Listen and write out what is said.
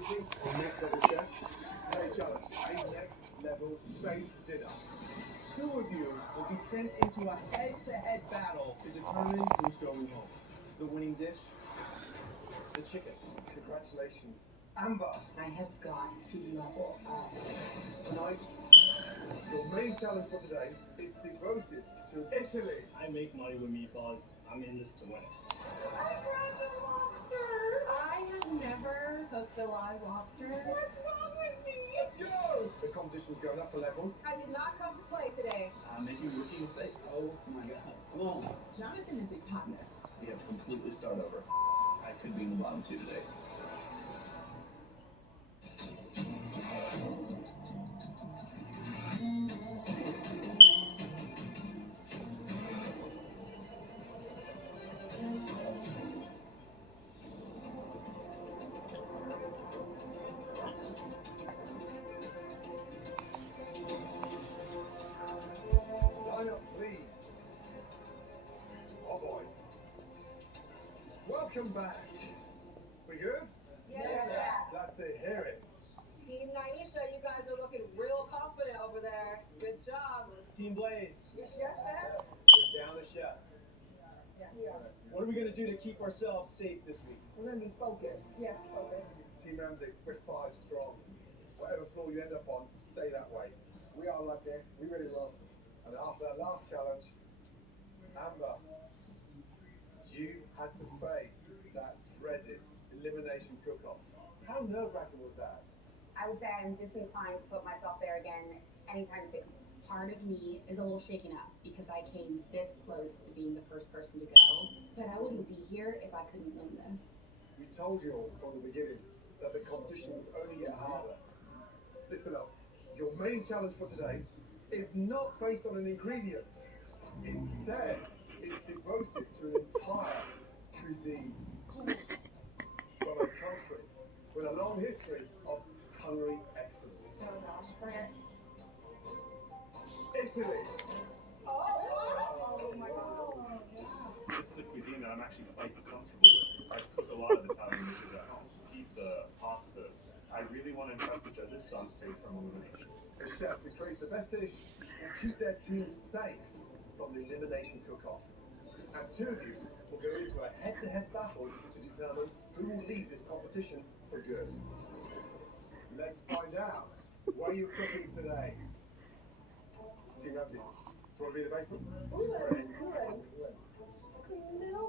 Introducing our next level chef. Today's challenge, a next level steak dinner. Two of you will be sent into a head-to-head battle to determine who's going home. The winning dish, the chicken. Congratulations, Amber. I have got to level up. Tonight, your main challenge for today is devoted to Italy. I make money with meatballs. I'm in this to win it. I have never cooked a live lobster. What's wrong with me? Let's go! The competition's going up a level. I did not come to play today. I'm making rookie mistakes. Oh my god. Whoa. Jonathan is a hot mess. We have to completely start over. I could be in the bottom two today. Line up, please. Oh boy. Welcome back. We good? Yes, sir. Glad to hear it. Team Naisha, you guys are looking real confident over there. Good job. Team Blaze. Yes, chef. We're down a chef. What are we gonna do to keep ourselves safe this week? We're gonna be focused. Yes, focused. Team Ramsey, we're 5 strong. Whatever floor you end up on, stay that way. We are like that. We really will. And after that last challenge, Amber, you had to face that dreaded elimination cook-off. How nerve-wracking was that? I would say I'm disinclined to put myself there again anytime soon. Part of me is a little shaken up because I came this close to being the first person to go, but I wouldn't be here if I couldn't win this. We told you all from the beginning that the competition would only get harder. Listen up. Your main challenge for today is not based on an ingredient. Instead, it's devoted to an entire cuisine from a country with a long history of culinary excellence. Oh gosh, okay. Italy. Oh my god. This is a cuisine that I'm actually quite comfortable with. I cook a lot of Italian dishes at home. Pizza, pasta. I really want to impress the judges, so I'm safe from elimination. A chef who creates the best dish will keep their team safe from the elimination cook-off. And two of you will go into a head-to-head battle to determine who will lead this competition for good. Let's find out. What are you cooking today? Team Ramsey, do you want to be in the basement? We're ready. Okay, little